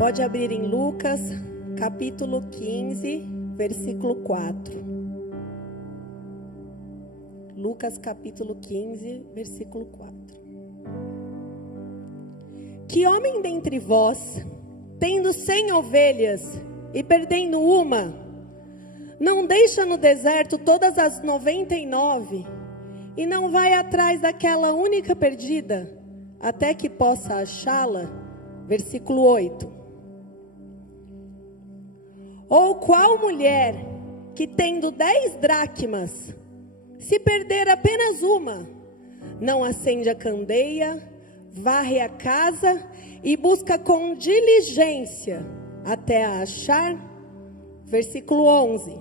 Pode abrir em Lucas, capítulo 15, versículo 4. Lucas, capítulo 15, versículo 4. Que homem dentre vós, tendo 100 ovelhas e perdendo uma, não deixa no deserto todas as 99 e não vai atrás daquela única perdida, até que possa achá-la? Versículo 8. Ou qual mulher que tendo 10 dracmas, se perder apenas uma, não acende a candeia, varre a casa e busca com diligência até a achar? Versículo 11.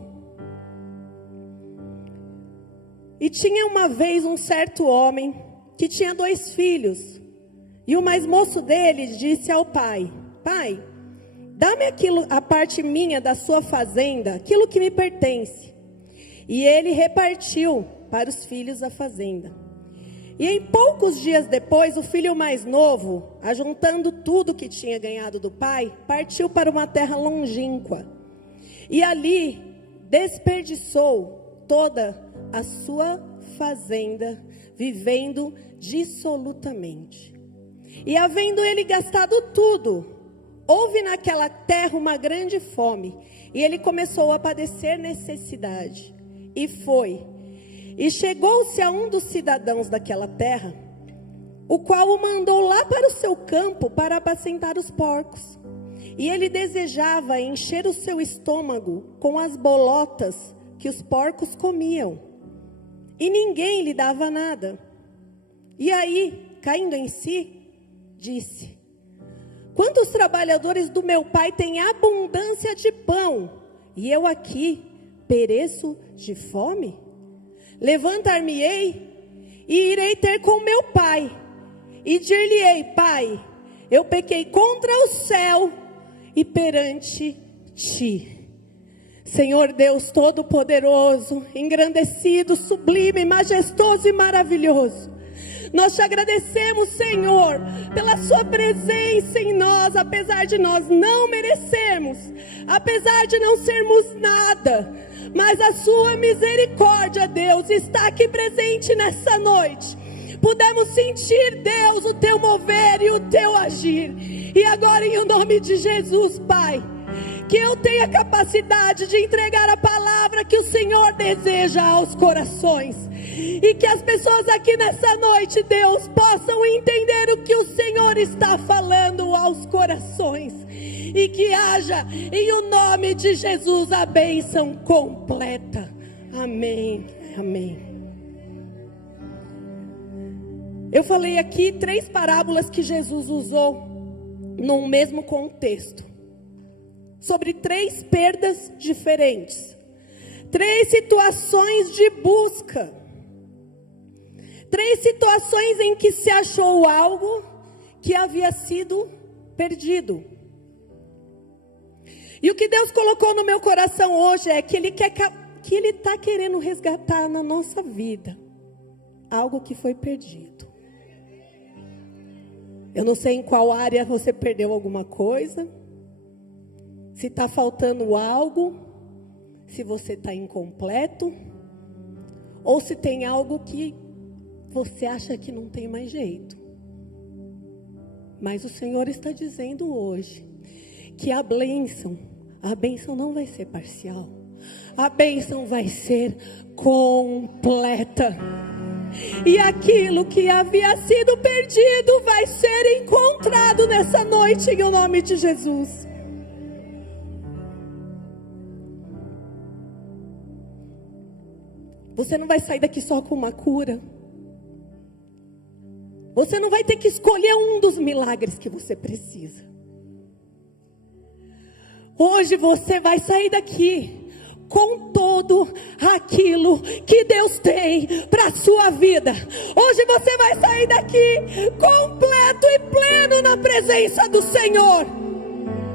E tinha uma vez um certo homem que tinha 2 filhos, e o mais moço deles disse ao pai: Pai, dá-me a parte minha da sua fazenda, aquilo que me pertence. E ele repartiu para os filhos a fazenda. E em poucos dias depois, o filho mais novo, ajuntando tudo que tinha ganhado do pai, partiu para uma terra longínqua. E ali desperdiçou toda a sua fazenda, vivendo dissolutamente. E havendo ele gastado tudo, houve naquela terra uma grande fome, e ele começou a padecer necessidade. E chegou-se a um dos cidadãos daquela terra, o qual o mandou lá para o seu campo para apacentar os porcos. E ele desejava encher o seu estômago com as bolotas que os porcos comiam, e ninguém lhe dava nada. E aí, caindo em si, disse: quantos trabalhadores do meu pai têm abundância de pão, e eu aqui pereço de fome? Levantar-me-ei e irei ter com meu pai, e dir-lhe-ei: Pai, eu pequei contra o céu e perante ti. Senhor Deus Todo-Poderoso, engrandecido, sublime, majestoso e maravilhoso, nós te agradecemos, Senhor, pela sua presença em nós, apesar de nós não merecermos, apesar de não sermos nada, mas a sua misericórdia, Deus, está aqui presente nessa noite. Pudemos sentir, Deus, o teu mover e o teu agir. E agora, em nome de Jesus, Pai, que eu tenha capacidade de entregar a palavra que o Senhor deseja aos corações. E que as pessoas aqui nessa noite, Deus, possam entender o que o Senhor está falando aos corações. E que haja, em o nome de Jesus, a bênção completa. Amém, amém. Eu falei aqui 3 parábolas que Jesus usou num mesmo contexto, sobre 3 perdas diferentes, 3 situações de busca, 3 situações em que se achou algo que havia sido perdido. E o que Deus colocou no meu coração hoje é que Ele está querendo resgatar na nossa vida algo que foi perdido. Eu não sei em qual área você perdeu alguma coisa, se está faltando algo, se você está incompleto, ou se tem algo que você acha que não tem mais jeito. Mas o Senhor está dizendo hoje que a bênção não vai ser parcial, a bênção vai ser completa. E aquilo que havia sido perdido vai ser encontrado nessa noite, em nome de Jesus. Você não vai sair daqui só com uma cura. Você não vai ter que escolher um dos milagres que você precisa. Hoje você vai sair daqui com tudo aquilo que Deus tem para a sua vida. Hoje você vai sair daqui completo e pleno na presença do Senhor.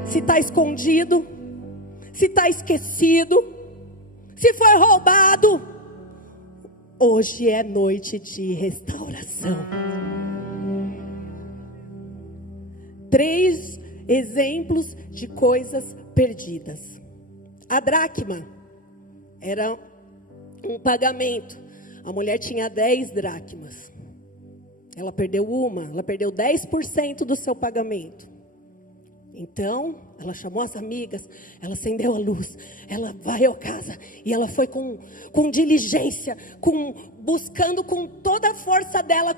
Se está escondido, se está esquecido, se foi roubado, hoje é noite de restauração. exemplos de coisas perdidas. A dracma era um pagamento. A mulher tinha 10 dracmas. Ela perdeu ela perdeu 10% do seu pagamento. Então, ela chamou as amigas, ela acendeu a luz, ela varreu a casa e ela foi com diligência, buscando com toda a força dela,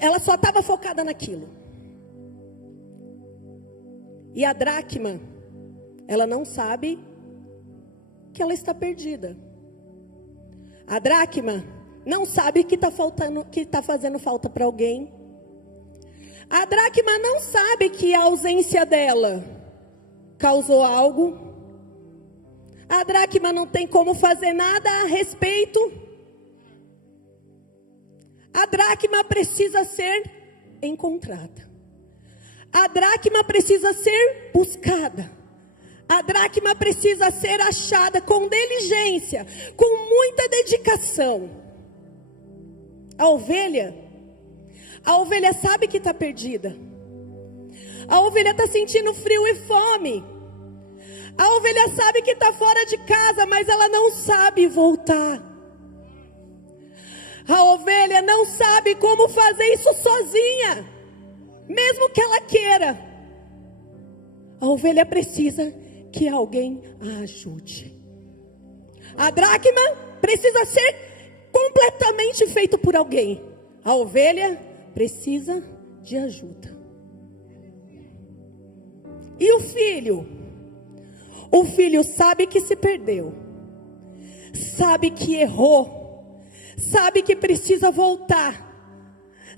ela só estava focada naquilo. E a dracma, ela não sabe que ela está perdida. A dracma não sabe que está fazendo falta para alguém. A dracma não sabe que a ausência dela causou algo. A dracma não tem como fazer nada a respeito. A dracma precisa ser encontrada. A dracma precisa ser buscada. A dracma precisa ser achada com diligência, com muita dedicação. A ovelha sabe que está perdida. A ovelha está sentindo frio e fome. A ovelha sabe que está fora de casa, mas ela não sabe voltar. A ovelha não sabe como fazer isso sozinha, mesmo que ela queira. A ovelha precisa que alguém a ajude. A dracma precisa ser completamente feito por alguém. A ovelha precisa de ajuda. E o filho? O filho sabe que se perdeu, sabe que errou, sabe que precisa voltar,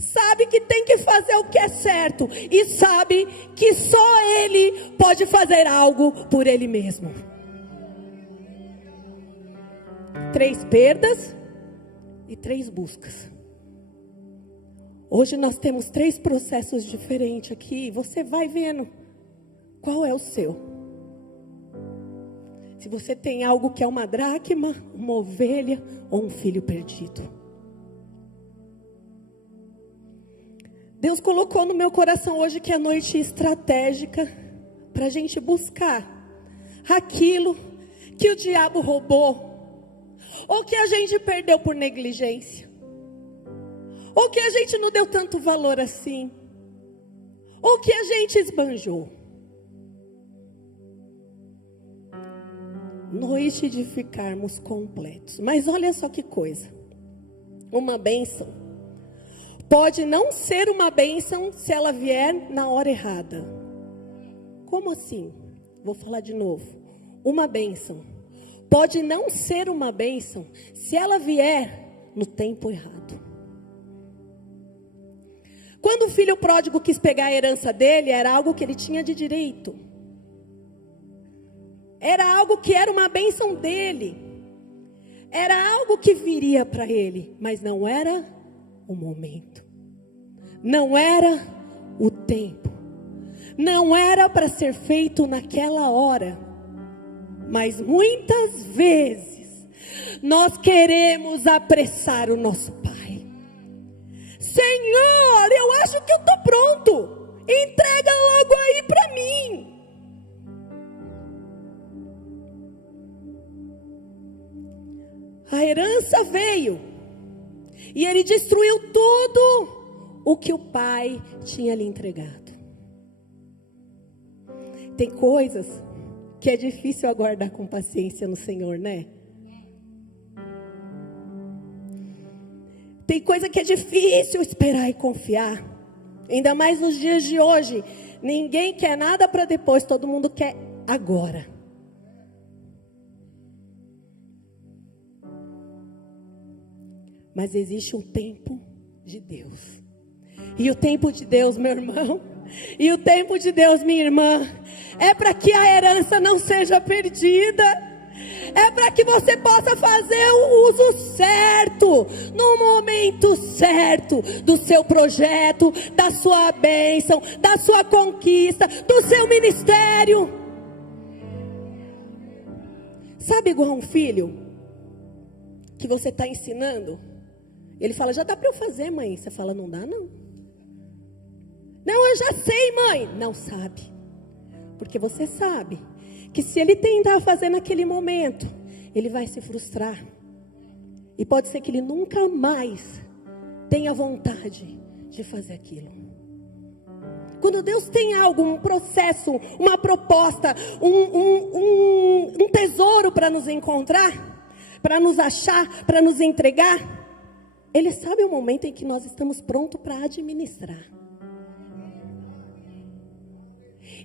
sabe que tem que fazer o que é certo e sabe que só ele pode fazer algo por ele mesmo. 3 perdas e 3 buscas. Hoje nós temos 3 processos diferentes aqui. Você vai vendo qual é o seu. Se você tem algo que é uma dracma, uma ovelha ou um filho perdido. Deus colocou no meu coração hoje que é noite estratégica para a gente buscar aquilo que o diabo roubou, ou que a gente perdeu por negligência, ou que a gente não deu tanto valor assim, ou que a gente esbanjou. Noite de ficarmos completos. Mas olha só que coisa. Uma bênção pode não ser uma bênção se ela vier na hora errada. Como assim? Vou falar de novo. Uma bênção pode não ser uma bênção se ela vier no tempo errado. Quando o filho pródigo quis pegar a herança dele, era algo que ele tinha de direito. Era algo que era uma bênção dele. Era algo que viria para ele, mas não era o momento. Não era o tempo. Não era para ser feito naquela hora. Mas muitas vezes nós queremos apressar o nosso Pai. Senhor, eu acho que eu estou pronto. Entrega logo aí para mim. A herança veio e ele destruiu tudo o que o pai tinha lhe entregado. Tem coisas que é difícil aguardar com paciência no Senhor, né? Tem coisa que é difícil esperar e confiar. Ainda mais nos dias de hoje. Ninguém quer nada para depois, todo mundo quer agora. Mas existe um tempo de Deus. E o tempo de Deus, meu irmão, e o tempo de Deus, minha irmã, é para que a herança não seja perdida. É para que você possa fazer o uso certo, no momento certo, do seu projeto, da sua bênção, da sua conquista, do seu ministério. Sabe igual um filho que você está ensinando? Ele fala, já dá para eu fazer, mãe. Você fala, não dá não. Não, eu já sei, mãe. Não sabe. Porque você sabe que se ele tentar fazer naquele momento, ele vai se frustrar. E pode ser que ele nunca mais tenha vontade de fazer aquilo. Quando Deus tem algo, um processo, uma proposta, um tesouro para nos encontrar, para nos achar, para nos entregar, Ele sabe o momento em que nós estamos prontos para administrar.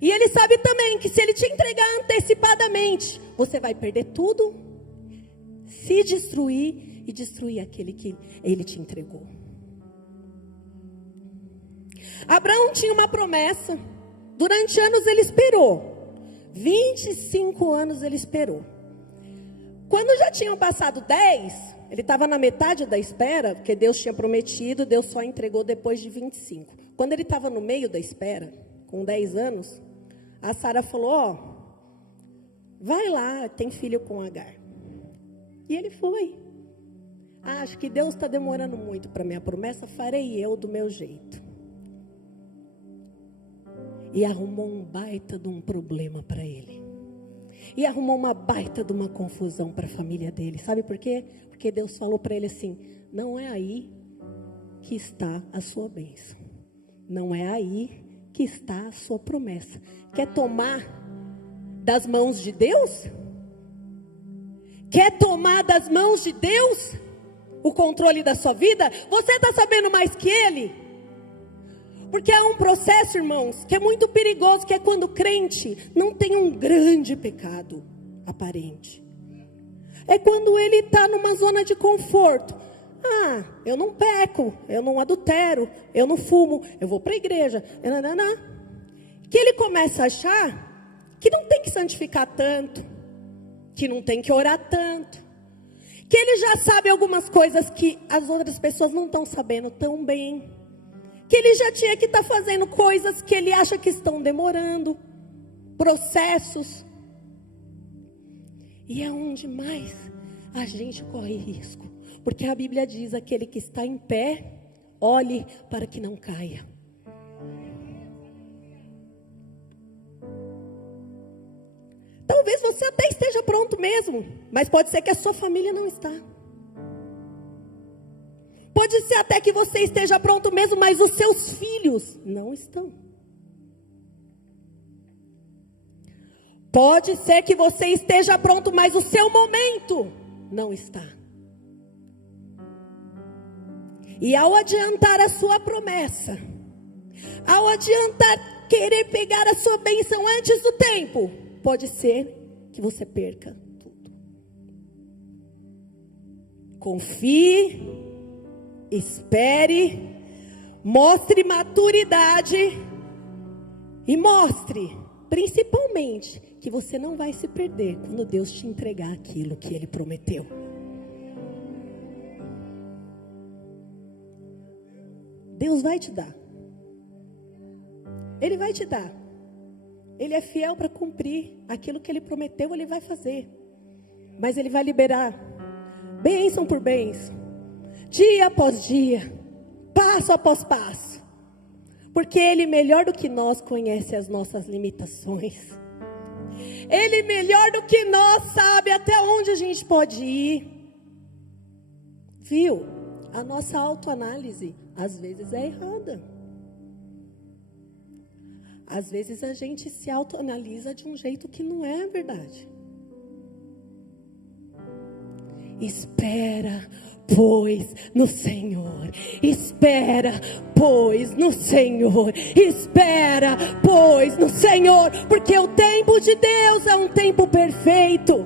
E Ele sabe também que se Ele te entregar antecipadamente, você vai perder tudo, se destruir e destruir aquele que Ele te entregou. Abraão tinha uma promessa. Durante anos ele esperou. 25 anos ele esperou. Quando já tinham passado 10, ele estava na metade da espera, porque Deus tinha prometido, Deus só entregou depois de 25. Quando ele estava no meio da espera, com 10 anos, a Sara falou, ó, vai lá, tem filho com Agar. E ele foi. Acho que Deus está demorando muito para minha promessa, farei eu do meu jeito. E arrumou um baita de um problema para ele. E arrumou uma baita de uma confusão para a família dele. Sabe por quê? Porque Deus falou para ele assim, não é aí que está a sua bênção. Não é aí que está a sua promessa. Quer tomar das mãos de Deus? Quer tomar das mãos de Deus o controle da sua vida? Você está sabendo mais que Ele? Porque é um processo, irmãos, que é muito perigoso, que é quando o crente não tem um grande pecado aparente. É quando ele está numa zona de conforto. Ah, eu não peco, eu não adultero, eu não fumo, eu vou para a igreja. Que ele começa a achar que não tem que santificar tanto, que não tem que orar tanto, que ele já sabe algumas coisas que as outras pessoas não estão sabendo tão bem. Que ele já tinha que estar fazendo coisas que ele acha que estão demorando, processos. E é onde mais a gente corre risco. Porque a Bíblia diz, aquele que está em pé, olhe para que não caia. Talvez você até esteja pronto mesmo, mas pode ser que a sua família não está. Pode ser até que você esteja pronto mesmo, mas os seus filhos não estão. Pode ser que você esteja pronto, mas o seu momento não está. E ao adiantar a sua promessa, ao adiantar querer pegar a sua bênção antes do tempo, pode ser que você perca tudo. Confie. Espere, mostre maturidade e mostre, principalmente, que você não vai se perder quando Deus te entregar aquilo que Ele prometeu. Deus vai te dar. Ele vai te dar. Ele é fiel para cumprir aquilo que Ele prometeu, Ele vai fazer. Mas Ele vai liberar bênção por bênção. Dia após dia, passo após passo, porque Ele melhor do que nós conhece as nossas limitações. Ele melhor do que nós sabe até onde a gente pode ir. Viu? A nossa autoanálise às vezes é errada. Às vezes a gente se autoanalisa de um jeito que não é verdade. Espera, pois, no Senhor. Espera, pois, no Senhor. Espera, pois, no Senhor. Porque o tempo de Deus é um tempo perfeito.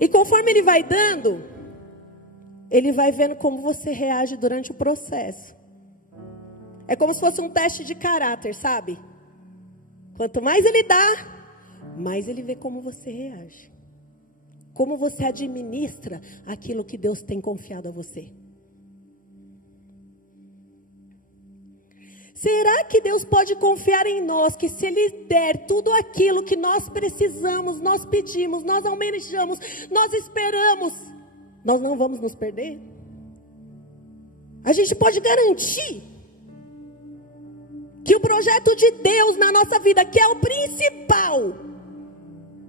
E conforme Ele vai dando, Ele vai vendo como você reage durante o processo. É como se fosse um teste de caráter, sabe? Quanto mais Ele dá, mais Ele vê como você reage. Como você administra aquilo que Deus tem confiado a você. Será que Deus pode confiar em nós, que se Ele der tudo aquilo que nós precisamos, nós pedimos, nós almejamos, nós esperamos, nós não vamos nos perder? A gente pode garantir que o projeto de Deus na nossa vida, que é o principal,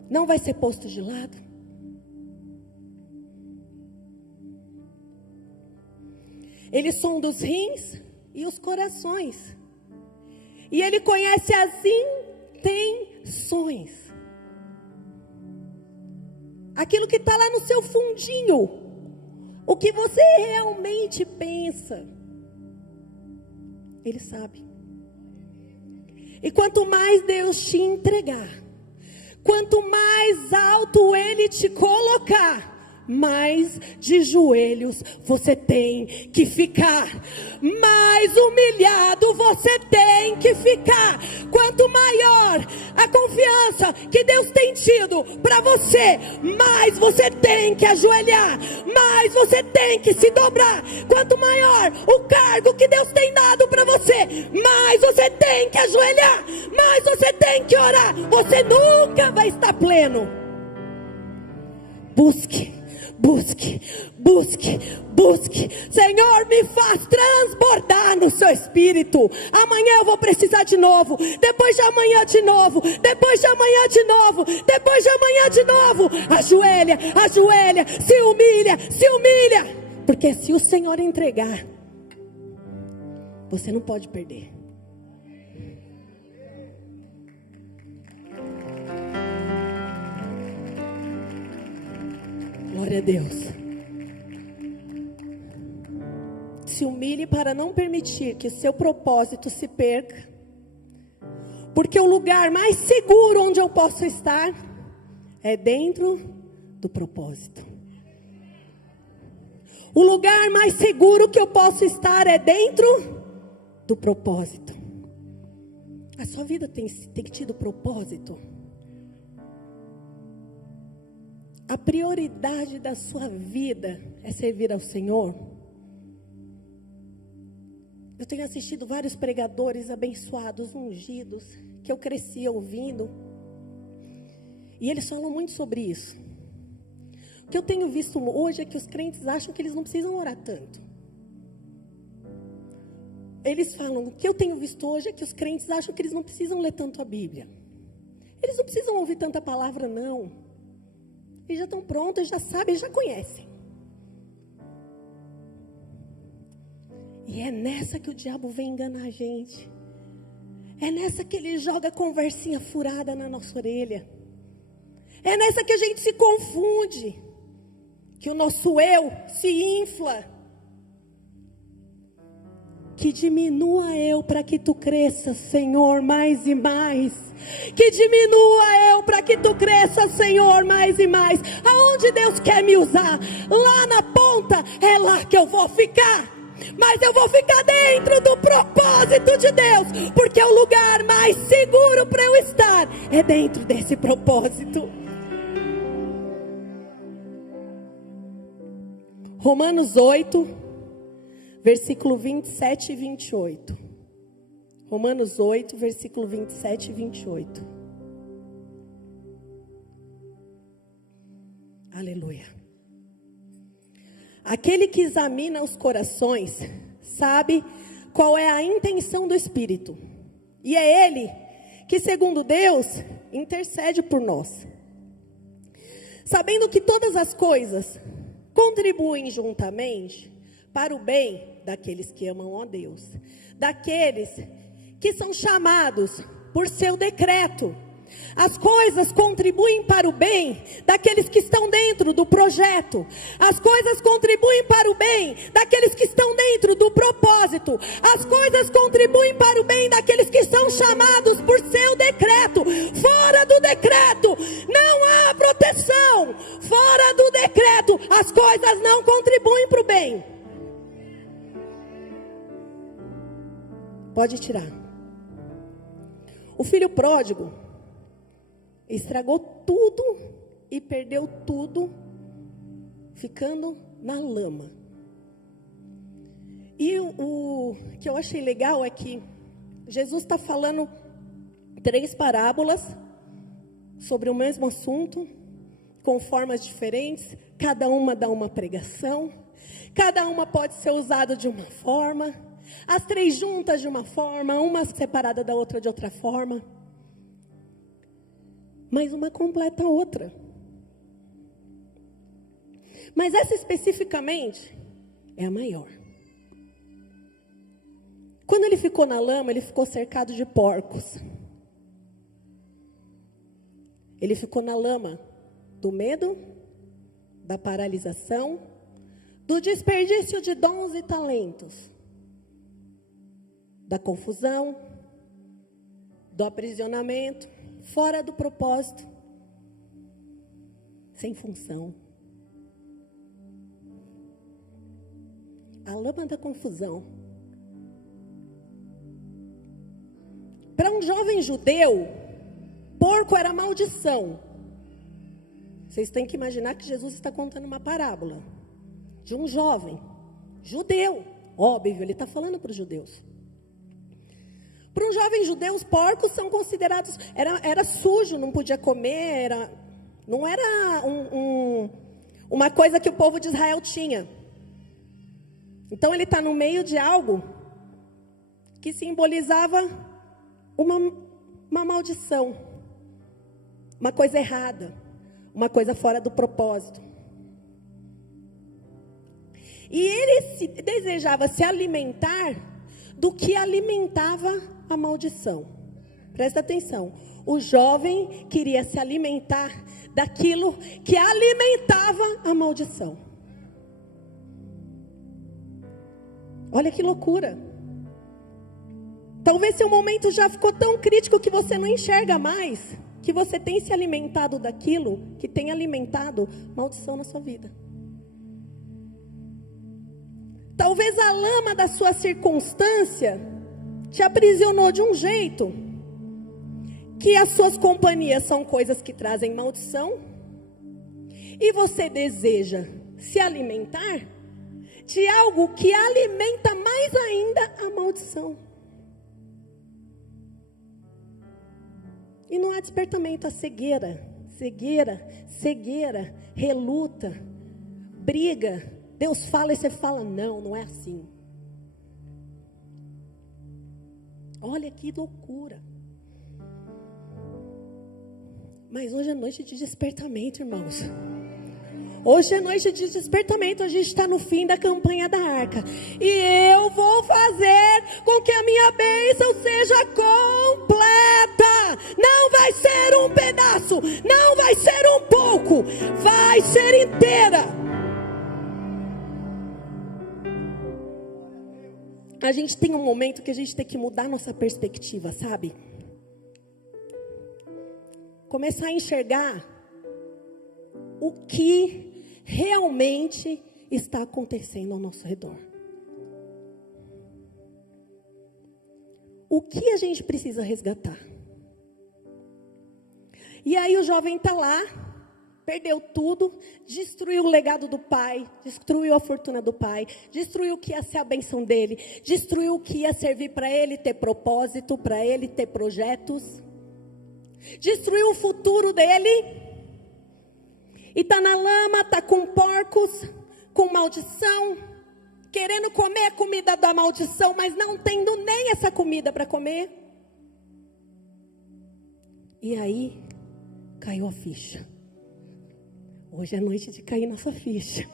não vai ser posto de lado. Ele sonda os rins e os corações. E Ele conhece as intenções. Aquilo que está lá no seu fundinho. O que você realmente pensa. Ele sabe. E quanto mais Deus te entregar, quanto mais alto Ele te colocar, mais de joelhos você tem que ficar, mais humilhado você tem que ficar. Quanto maior a confiança que Deus tem tido para você, mais você tem que ajoelhar, mais você tem que se dobrar. Quanto maior o cargo que Deus tem dado para você, mais você tem que ajoelhar, mais você tem que orar. Você nunca vai estar pleno. Busque. Busque, busque, busque. Senhor, me faz transbordar no seu espírito. Amanhã eu vou precisar de novo. Depois de amanhã de novo. Depois de amanhã de novo. Depois de amanhã de novo. Ajoelha, ajoelha. Se humilha, se humilha. Porque se o Senhor entregar, você não pode perder. Glória a Deus. Se humilhe para não permitir que o seu propósito se perca. Porque o lugar mais seguro onde eu posso estar é dentro do propósito. O lugar mais seguro que eu posso estar é dentro do propósito. A sua vida tem tido propósito? A prioridade da sua vida é servir ao Senhor? Eu tenho assistido vários pregadores abençoados, ungidos, que eu cresci ouvindo. E eles falam muito sobre isso. O que eu tenho visto hoje é que os crentes acham que eles não precisam orar tanto. Eles falam, o que eu tenho visto hoje é que os crentes acham que eles não precisam ler tanto a Bíblia. Eles não precisam ouvir tanta palavra, não. Eles já estão prontos, já sabem, já conhecem. E é nessa que o diabo vem enganar a gente. É nessa que ele joga conversinha furada na nossa orelha. É nessa que a gente se confunde. Que o nosso eu se infla. Que diminua eu para que tu cresças, Senhor, mais e mais. Que diminua eu para que tu cresças, Senhor, mais e mais. Aonde Deus quer me usar, lá na ponta, é lá que eu vou ficar. Mas eu vou ficar dentro do propósito de Deus, porque o lugar mais seguro para eu estar é dentro desse propósito. Romanos 8, versículo 27 e 28. Romanos 8, versículo 27 e 28. Aleluia. Aquele que examina os corações sabe qual é a intenção do Espírito. E é Ele que, segundo Deus, intercede por nós. Sabendo que todas as coisas contribuem juntamente para o bem daqueles que amam a Deus, daqueles que são chamados por seu decreto. As coisas contribuem para o bem daqueles que estão dentro do projeto. As coisas contribuem para o bem daqueles que estão dentro do propósito. As coisas contribuem para o bem daqueles que são chamados por seu decreto. Fora do decreto não há proteção. Fora do decreto as coisas não contribuem para o bem. Pode tirar. O filho pródigo estragou tudo e perdeu tudo, ficando na lama. E o que eu achei legal é que Jesus está falando 3 parábolas sobre o mesmo assunto, com formas diferentes, cada uma dá uma pregação, Cada uma pode ser usada de uma forma. As 3 juntas de uma forma, uma separada da outra de outra forma. Mas uma completa a outra. Mas essa especificamente é a maior. Quando ele ficou na lama, ele ficou cercado de porcos. Ele ficou na lama do medo, da paralisação, do desperdício de dons e talentos, da confusão, do aprisionamento, fora do propósito, sem função. A lama da confusão. Para um jovem judeu, porco era maldição. Vocês têm que imaginar que Jesus está contando uma parábola de um jovem judeu. Óbvio, ele está falando para os judeus. Para um jovem judeu, os porcos são considerados... Era sujo, não podia comer. Não era uma coisa que o povo de Israel tinha. Então ele está no meio de algo que simbolizava uma maldição. Uma coisa errada. Uma coisa fora do propósito. E ele desejava se alimentar do que alimentava a maldição. Presta atenção. O jovem queria se alimentar daquilo que alimentava a maldição. Olha que loucura. Talvez seu momento já ficou tão crítico que você não enxerga mais, que você tem se alimentado daquilo que tem alimentado maldição na sua vida. Talvez a lama da sua circunstância te aprisionou de um jeito que as suas companhias são coisas que trazem maldição e você deseja se alimentar de algo que alimenta mais ainda a maldição. E não há despertamento, a cegueira, reluta, briga. Deus fala e você fala, não é assim. Olha que loucura. Mas hoje é noite de despertamento, irmãos. Hoje é noite de despertamento. A gente está no fim da campanha da arca. E eu vou fazer com que a minha bênção seja completa. Não vai ser um pedaço. Não vai ser um pouco. Vai ser inteira. A gente tem um momento que a gente tem que mudar nossa perspectiva, sabe? Começar a enxergar o que realmente está acontecendo ao nosso redor. O que a gente precisa resgatar? E aí o jovem está lá, perdeu tudo, destruiu o legado do pai, destruiu a fortuna do pai, destruiu o que ia ser a bênção dele, destruiu o que ia servir para ele ter propósito, para ele ter projetos, destruiu o futuro dele. E está na lama, está com porcos, com maldição, querendo comer a comida da maldição, mas não tendo nem essa comida para comer. E aí, caiu a ficha. Hoje é noite de cair nossa ficha.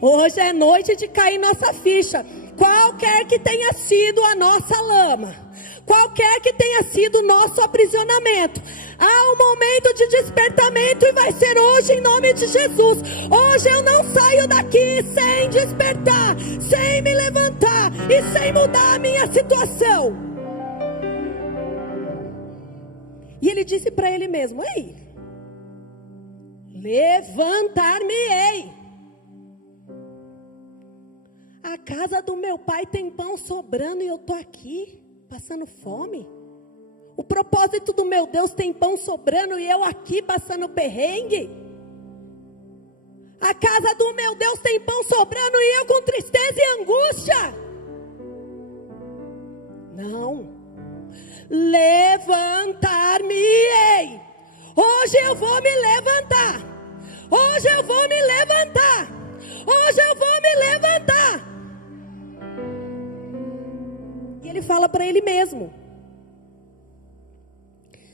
Hoje é noite de cair nossa ficha. Qualquer que tenha sido a nossa lama, qualquer que tenha sido o nosso aprisionamento, há um momento de despertamento e vai ser hoje em nome de Jesus. Hoje eu não saio daqui sem despertar, sem me levantar e sem mudar a minha situação. E ele disse para ele mesmo: ei, levantar-me-ei. A casa do meu pai tem pão sobrando e eu estou aqui passando fome. O propósito do meu Deus tem pão sobrando e eu aqui passando perrengue. A casa do meu Deus tem pão sobrando e eu com tristeza e angústia. Não. Levantar-me-ei. Hoje eu vou me levantar. Hoje eu vou me levantar. Hoje eu vou me levantar. E ele fala para ele mesmo.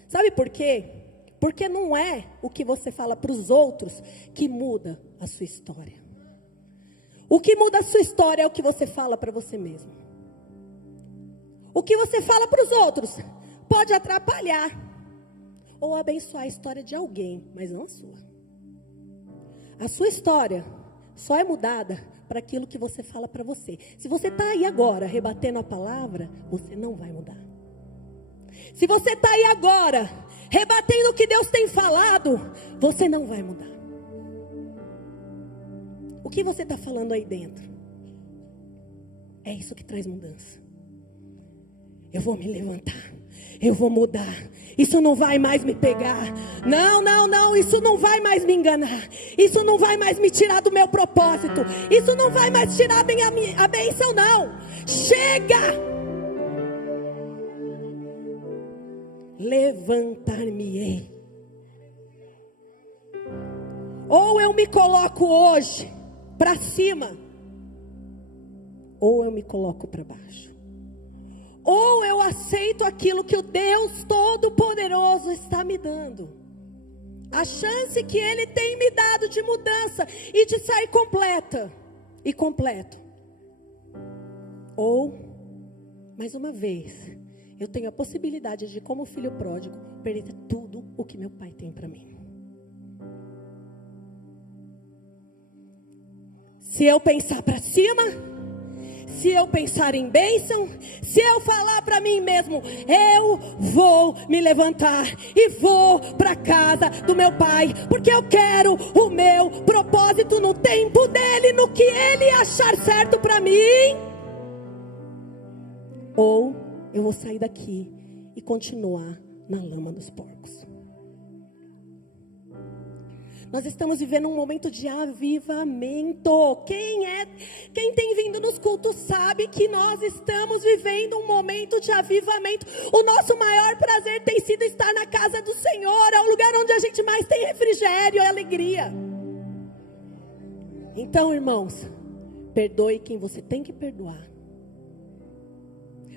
Sabe por quê? Porque não é o que você fala para os outros que muda a sua história. O que muda a sua história é o que você fala para você mesmo. O que você fala para os outros pode atrapalhar ou abençoar a história de alguém, mas não a sua. A sua história só é mudada para aquilo que você fala para você. Se você está aí agora rebatendo a palavra, você não vai mudar. Se você está aí agora rebatendo o que Deus tem falado, você não vai mudar. O que você está falando aí dentro? É isso que traz mudança. Eu vou me levantar. Eu vou mudar. Isso não vai mais me pegar. Não. Isso não vai mais me enganar. Isso não vai mais me tirar do meu propósito. Isso não vai mais tirar a bênção, não. Chega! Levantar-me-ei. Ou eu me coloco hoje para cima, ou eu me coloco para baixo. Ou eu aceito aquilo que o Deus Todo-Poderoso está me dando. A chance que Ele tem me dado de mudança e de sair completa e completo. Ou, mais uma vez, eu tenho a possibilidade de, como filho pródigo, perder tudo o que meu pai tem para mim. Se eu pensar para cima, se eu pensar em bênção, se eu falar para mim mesmo, eu vou me levantar e vou para a casa do meu pai, porque eu quero o meu propósito no tempo dele, no que ele achar certo para mim. Ou eu vou sair daqui e continuar na lama dos porcos. Nós estamos vivendo um momento de avivamento. Quem tem vindo nos cultos sabe que nós estamos vivendo um momento de avivamento. O nosso maior prazer tem sido estar na casa do Senhor. É o lugar onde a gente mais tem refrigério e alegria. Então, irmãos, perdoe quem você tem que perdoar.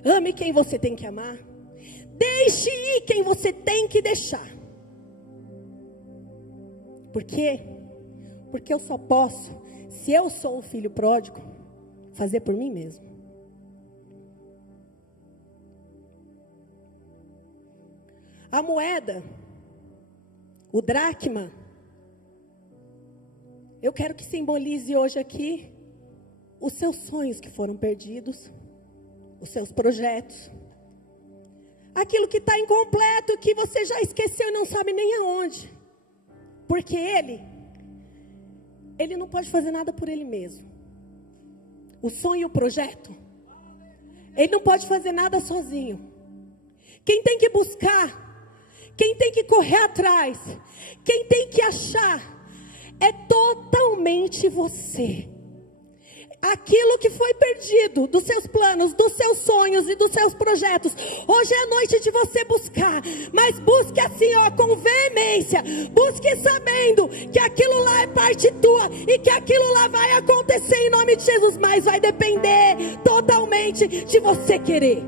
Ame quem você tem que amar. Deixe ir quem você tem que deixar. Por quê? Porque eu só posso, se eu sou o filho pródigo, fazer por mim mesmo. A moeda, o dracma, eu quero que simbolize hoje aqui os seus sonhos que foram perdidos, os seus projetos, aquilo que está incompleto, que você já esqueceu e não sabe nem aonde. Porque ele não pode fazer nada por ele mesmo. O sonho e o projeto, ele não pode fazer nada sozinho. Quem tem que buscar, quem tem que correr atrás, quem tem que achar, é totalmente você. Aquilo que foi perdido dos seus planos, dos seus sonhos e dos seus projetos, hoje é a noite de você buscar. Mas busque assim, com veemência. Busque sabendo que aquilo lá é parte tua e que aquilo lá vai acontecer em nome de Jesus. Mas vai depender totalmente de você querer.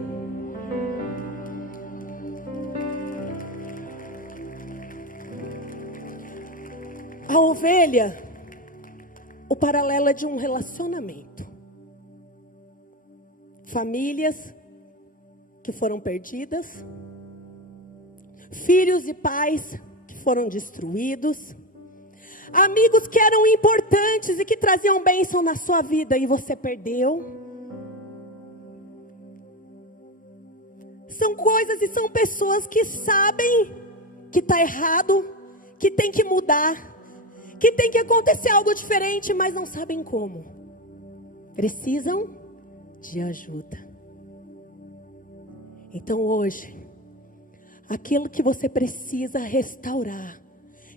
A ovelha, o paralelo é de um relacionamento. Famílias que foram perdidas, filhos e pais que foram destruídos, amigos que eram importantes e que traziam bênção na sua vida e você perdeu. São coisas e são pessoas que sabem que está errado, que tem que mudar, que tem que acontecer algo diferente, mas não sabem como. Precisam de ajuda. Então hoje, aquilo que você precisa restaurar,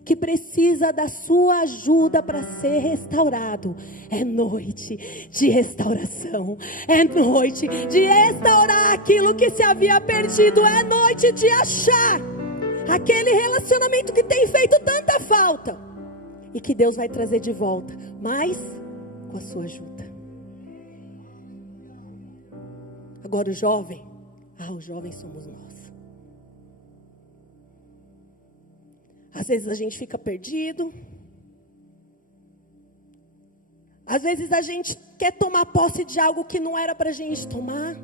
que precisa da sua ajuda para ser restaurado, é noite de restauração, é noite de restaurar aquilo que se havia perdido, é noite de achar aquele relacionamento que tem feito tanta falta e que Deus vai trazer de volta. Mas com a sua ajuda. Agora o jovem somos nós. Às vezes a gente fica perdido. Às vezes a gente quer tomar posse de algo que não era para a gente tomar.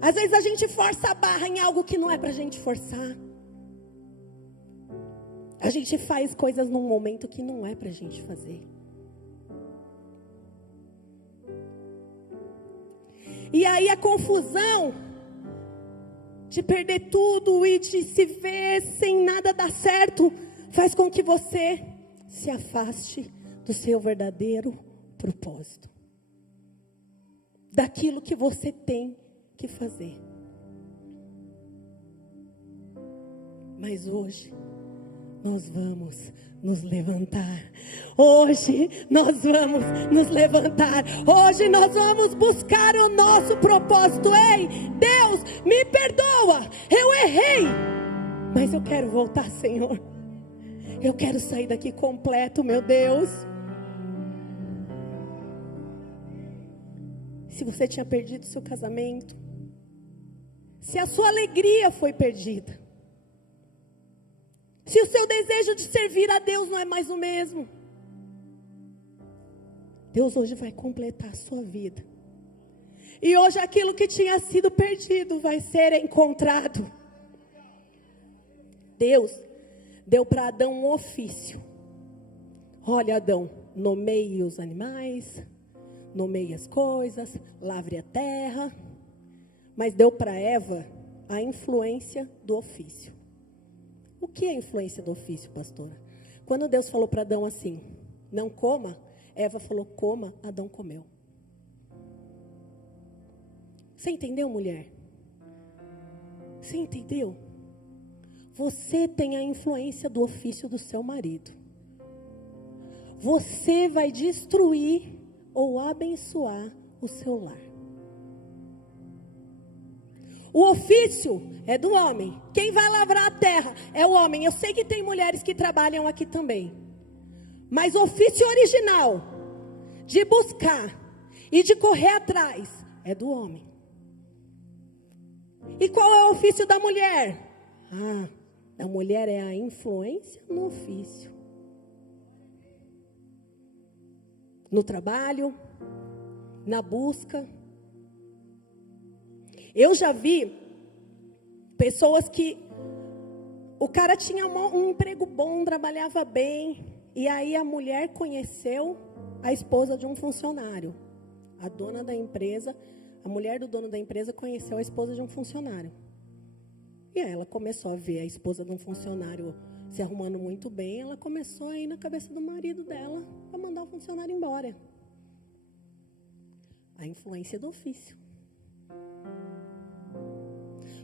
Às vezes a gente força a barra em algo que não é para a gente forçar. A gente faz coisas num momento que não é para a gente fazer. E aí a confusão de perder tudo e de se ver sem nada dar certo faz com que você se afaste do seu verdadeiro propósito, daquilo que você tem que fazer. Mas hoje nós vamos nos levantar. Hoje nós vamos nos levantar. Hoje nós vamos buscar o nosso propósito. Ei, Deus, me perdoa. Eu errei. Mas eu quero voltar, Senhor. Eu quero sair daqui completo, meu Deus. Se você tinha perdido seu casamento, se a sua alegria foi perdida, se o seu desejo de servir a Deus não é mais o mesmo, Deus hoje vai completar a sua vida. E hoje aquilo que tinha sido perdido vai ser encontrado. Deus deu para Adão um ofício. Olha, Adão, nomeie os animais, nomeie as coisas, lavre a terra. Mas deu para Eva a influência do ofício. O que é a influência do ofício, pastora? Quando Deus falou para Adão assim, não coma, Eva falou, coma, Adão comeu. Você entendeu, mulher? Você entendeu? Você tem a influência do ofício do seu marido. Você vai destruir ou abençoar o seu lar. O ofício é do homem. Quem vai lavrar a terra é o homem. Eu sei que tem mulheres que trabalham aqui também. Mas o ofício original de buscar e de correr atrás é do homem. E qual é o ofício da mulher? A mulher é a influência no ofício. No trabalho, na busca. Eu já vi pessoas que o cara tinha um emprego bom, trabalhava bem, e aí a mulher conheceu a esposa de um funcionário. A dona da empresa, a mulher do dono da empresa conheceu a esposa de um funcionário. E aí ela começou a ver a esposa de um funcionário se arrumando muito bem, ela começou a ir na cabeça do marido dela para mandar o funcionário embora. A influência do ofício.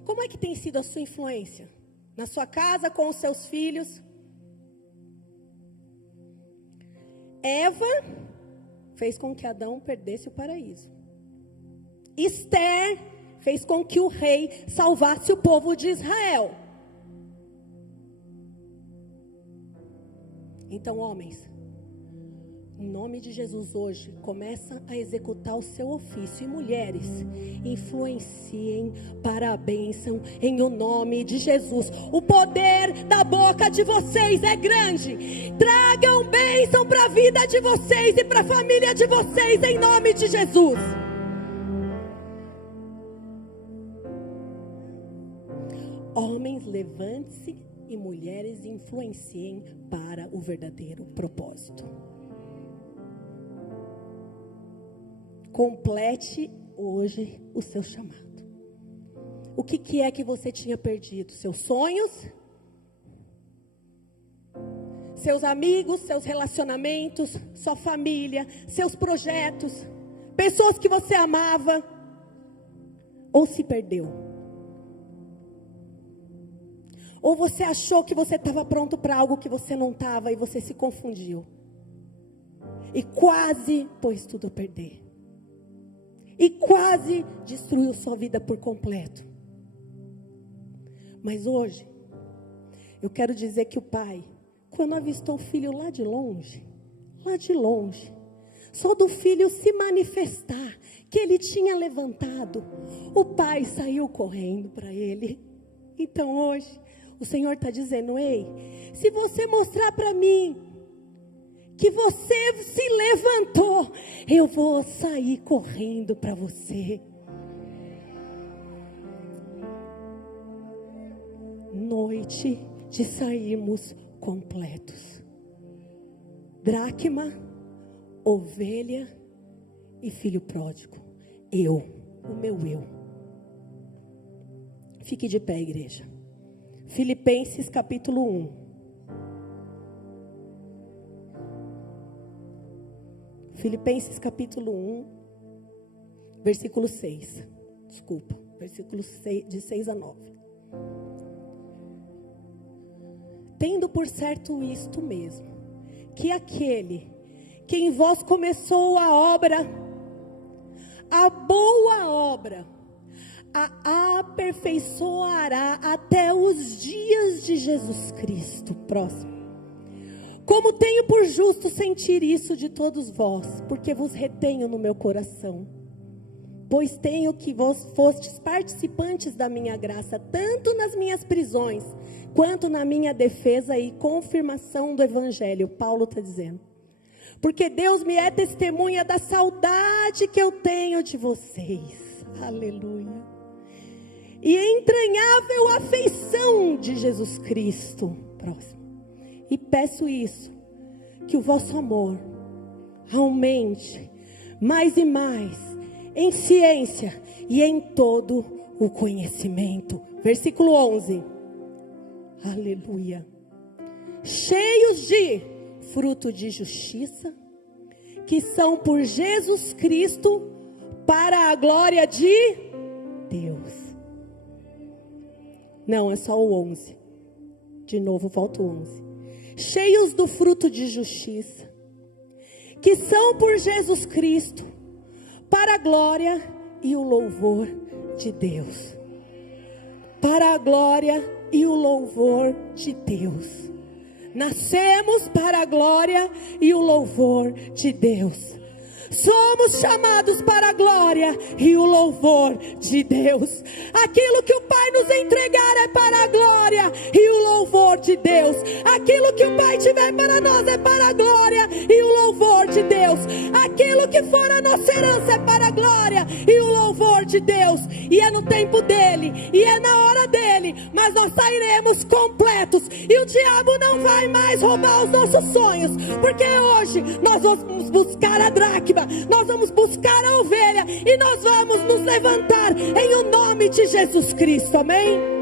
Como é que tem sido a sua influência? Na sua casa, com os seus filhos? Eva fez com que Adão perdesse o paraíso. Esther fez com que o rei salvasse o povo de Israel. Então, homens, em nome de Jesus hoje, começa a executar o seu ofício. E mulheres, influenciem para a bênção em o nome de Jesus. O poder da boca de vocês é grande. Tragam bênção para a vida de vocês e para a família de vocês em nome de Jesus. Homens, levante-se e mulheres influenciem para o verdadeiro propósito. Complete hoje o seu chamado. O que é que você tinha perdido? Seus sonhos? Seus amigos, seus relacionamentos, sua família, seus projetos, pessoas que você amava? Ou se perdeu? Ou você achou que você estava pronto para algo que você não estava e você se confundiu? E quase pôs tudo a perder. E quase destruiu sua vida por completo. Mas hoje, eu quero dizer que o pai, quando avistou o filho lá de longe, só do filho se manifestar que ele tinha levantado, o pai saiu correndo para ele. Então hoje, o Senhor está dizendo: ei, se você mostrar para mim que você se levantou, eu vou sair correndo para você. Noite de sairmos completos. Dracma, ovelha e filho pródigo. O meu eu. Fique de pé, igreja. Filipenses capítulo 1. Filipenses capítulo 1, versículo 6. Desculpa, versículo 6, de 6 a 9. Tendo por certo isto mesmo, que aquele que em vós começou a obra, a boa obra, a aperfeiçoará até os dias de Jesus Cristo. Próximo. Como tenho por justo sentir isso de todos vós, porque vos retenho no meu coração, pois tenho que vós fostes participantes da minha graça, tanto nas minhas prisões, quanto na minha defesa e confirmação do Evangelho. Paulo está dizendo: porque Deus me é testemunha da saudade que eu tenho de vocês. Aleluia. E entranhável afeição de Jesus Cristo. Próximo. E peço isso, que o vosso amor aumente mais e mais em ciência e em todo o conhecimento. Versículo 11. Aleluia. Cheios de fruto de justiça, que são por Jesus Cristo, para a glória de Deus. Não, é só o 11. De novo, volta o 11. Cheios do fruto de justiça, que são por Jesus Cristo, para a glória e o louvor de Deus. Para a glória e o louvor de Deus. Nascemos para a glória e o louvor de Deus. Somos chamados para a glória e o louvor de Deus. Aquilo que o Pai nos entregar é para a glória e o louvor de Deus. Aquilo que o Pai tiver para nós é para a glória e o louvor de Deus. Aquilo que for a nossa herança é para a glória e o louvor de Deus. E é no tempo dele, e é na hora dele, mas nós sairemos completos. E o diabo não vai mais roubar os nossos sonhos, porque hoje nós vamos buscar a dracma, nós vamos buscar a ovelha, e nós vamos nos levantar em o nome de Jesus Cristo, amém?